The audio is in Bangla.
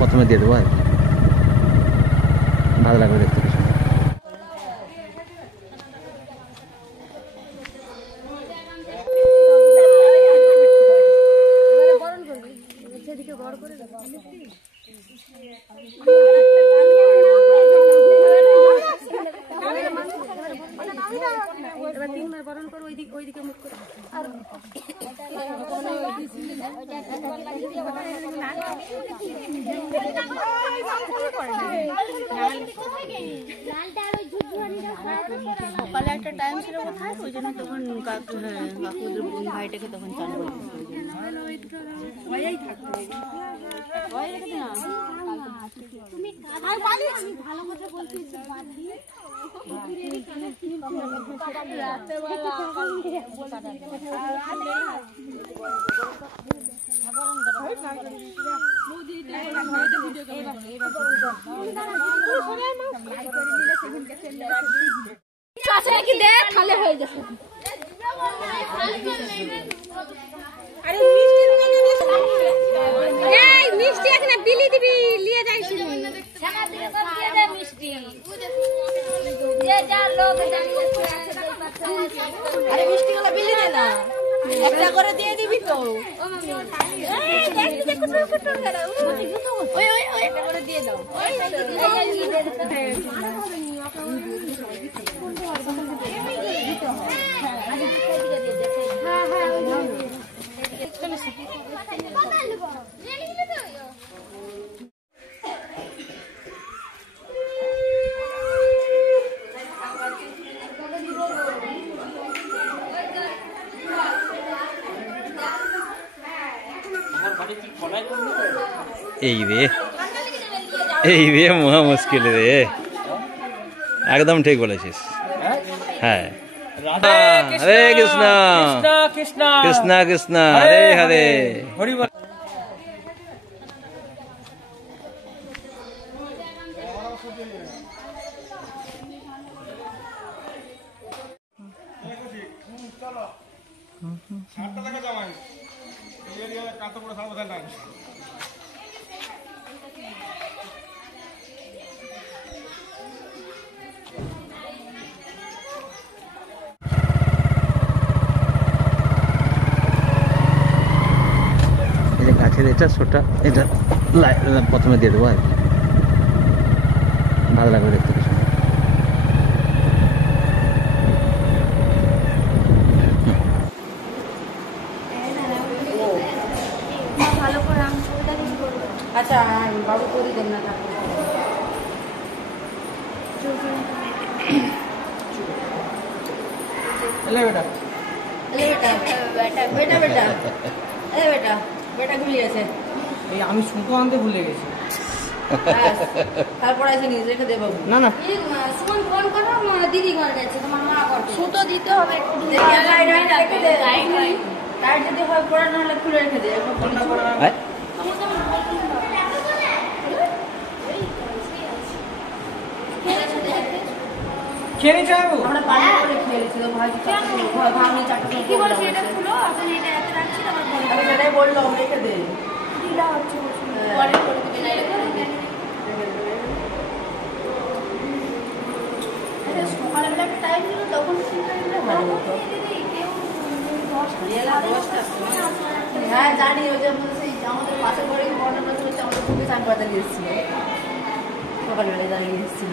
প্রথমে দিয়ে দেবো আর কি, ভালো লাগবে দেখতে কিছু। সকালে একটা টাইম ছিল কোথায়, ওই জন্য তখন কাকুদের ভাইটাকে তখন চালু করে ভালো কথা বলছি। মিষ্টি এখানে বিলি দিবি লিয়ে যাইস মিষ্টি। আরে মিষ্টি গুলো বিলি দে না, একটা করে দিয়ে দিবি তো। একটা করে দিয়ে দাও। এই রে মহা মুশকিল রে, একদম ঠিক বলেছিস। হ্যাঁ, হরে কৃষ্ণ কৃষ্ণ কৃষ্ণ কৃষ্ণ হরে হরে। গাছের এটা ছোটা, এটা প্রথমে দিয়ে দেবো আর কি, ভালো লাগবে দেখতে কিছু। আচ্ছা বাবু করে দেন না। বেটা বেটা বেটা বেটা বেটা বেটা ভুলে গেছে, আমি সুতো আনতে ভুলে গেছি। তারপর এসে নিয়ে রেখে দেবো। না না সুমন ফোন করো, দিদি ঘর যাচ্ছে, তোমার মা করছে। সুতো দিতে হবে একটু, টাইট যদি হয় পরে, না হলে খুলে রেখে দেবে। খেয়ে যাবো আমরা পানি করে খেয়েছিল ভাই, ভাবনি চারটা কি বলছি এটা খুলো, এখন এটা এত রাখছি না, আমার সেটাই বললো রেখে দে, দিলা হচ্ছে পরে করে দিবে না। এটা সকালবেলা একটা টাইম ছিল, তখন ভালো হতো। হ্যাঁ জানি, ওই যে আমাদের পাশে ঘরে ঘটনা চলছে, আমাদের খুবই চান পাতা নিয়ে এসেছিল, সকালবেলায় দাঁড়িয়ে এসেছিল।